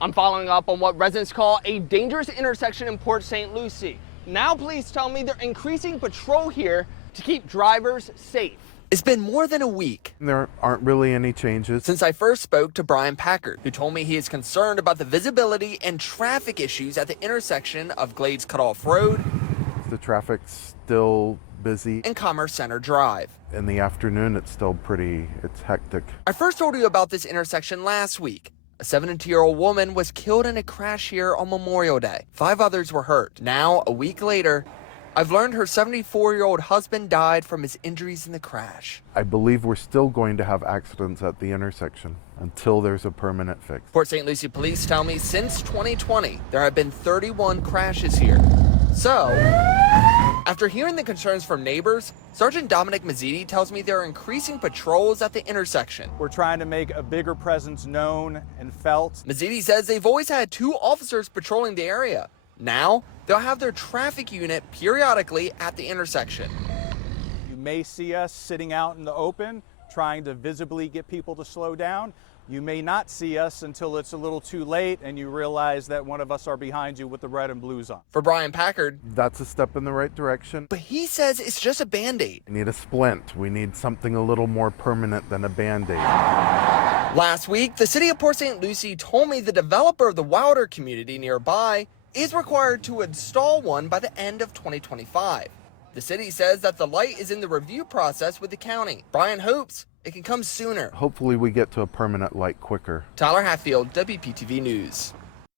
I'm following up on what residents call a dangerous intersection in Port St. Lucie. Now police tell me they're increasing patrol here to keep drivers safe. It's been more than a week. There aren't really any changes Since I first spoke to Brian Packard, who told me he is concerned about the visibility and traffic issues at the intersection of Glades Cutoff Road. The traffic's still busy. And Commerce Center Drive. In the afternoon, it's hectic. I first told you about this intersection last week. A 72-year-old woman was killed in a crash here on Memorial Day. 5 others were hurt. Now, a week later, I've learned her 74-year-old husband died from his injuries in the crash. I believe we're still going to have accidents at the intersection until there's a permanent fix. Port St. Lucie police tell me since 2020, there have been 31 crashes here. So, after hearing the concerns from neighbors, Sergeant Dominic Mazziti tells me they're increasing patrols at the intersection. We're trying to make a bigger presence known and felt. Mazziti says they've always had 2 officers patrolling the area. Now, they'll have their traffic unit periodically at the intersection. You may see us sitting out in the open, trying to visibly get people to slow down. You may not see us until it's a little too late and you realize that one of us are behind you with the red and blues on. For Brian Packard, that's a step in the right direction. But he says it's just a Band-Aid. We need a splint. We need something a little more permanent than a Band-Aid. Last week, the city of Port St. Lucie told me the developer of the Wilder community nearby is required to install one by the end of 2025. The city says that the light is in the review process with the county. Brian hopes it can come sooner. Hopefully we get to a permanent light quicker. Tyler Hatfield, WPTV News.